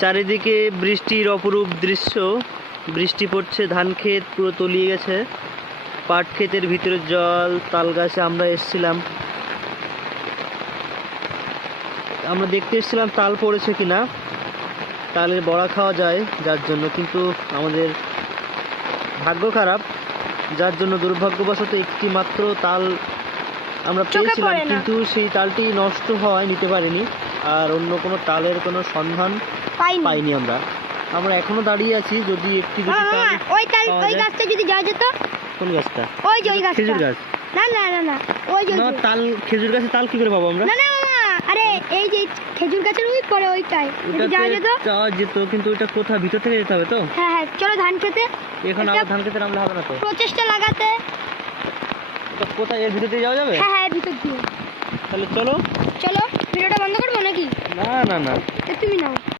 চারিদিকে বৃষ্টির অপরূপ দৃশ্য। বৃষ্টি পড়ছে, ধান ক্ষেত পুরো তলিয়ে গেছে, পাট ক্ষেতের ভিতরে জল। তাল গাছে আমরা এসেছিলাম, আমরা দেখতে এসেছিলাম তাল পড়েছে কিনা, তালের বড়া খাওয়া যায় যার জন্য, কিন্তু আমাদের ভাগ্য খারাপ, যার জন্য দুর্ভাগ্যবশত একটি মাত্র তাল আমরা পেয়েছিলাম, কিন্তু সেই তালটি নষ্ট হওয়ায় নিতে পারিনি। আর অন্য কোনো তালের কোনো সন্ধান পাইনি আমরা। আমরা এখনো দাঁড়িয়ে আছি, যদি একটি দুটি তাল ওই গাছটা যদি যাওয়া যেত। কোন গাছটা? ওই যে ওই গাছটা। খেজুর গাছ? না না না না, ওই যে তাল। খেজুর গাছে তাল কি করে পাবো আমরা? না না মামা, আরে এই যে খেজুর গাছের ওই পরে ওইটাই যদি যাওয়া যেত। যাওয়া যেত, কিন্তু ওইটা কোথায়? ভিতর থেকে যেতে হবে তো? হ্যাঁ হ্যাঁ, চলো ধান খেতে। এখন আবার ধান খেতে নামলে হবে না তো? প্রচেষ্টা লাগাতে। কোথায়? এর ভিতর দিয়ে যাওয়া যাবে? হ্যাঁ হ্যাঁ, ভিতর দিয়ে। তাহলে চলো। চলো, ভিডিওটা বন্ধ করবো নাকি? না না না, তুমি নাও।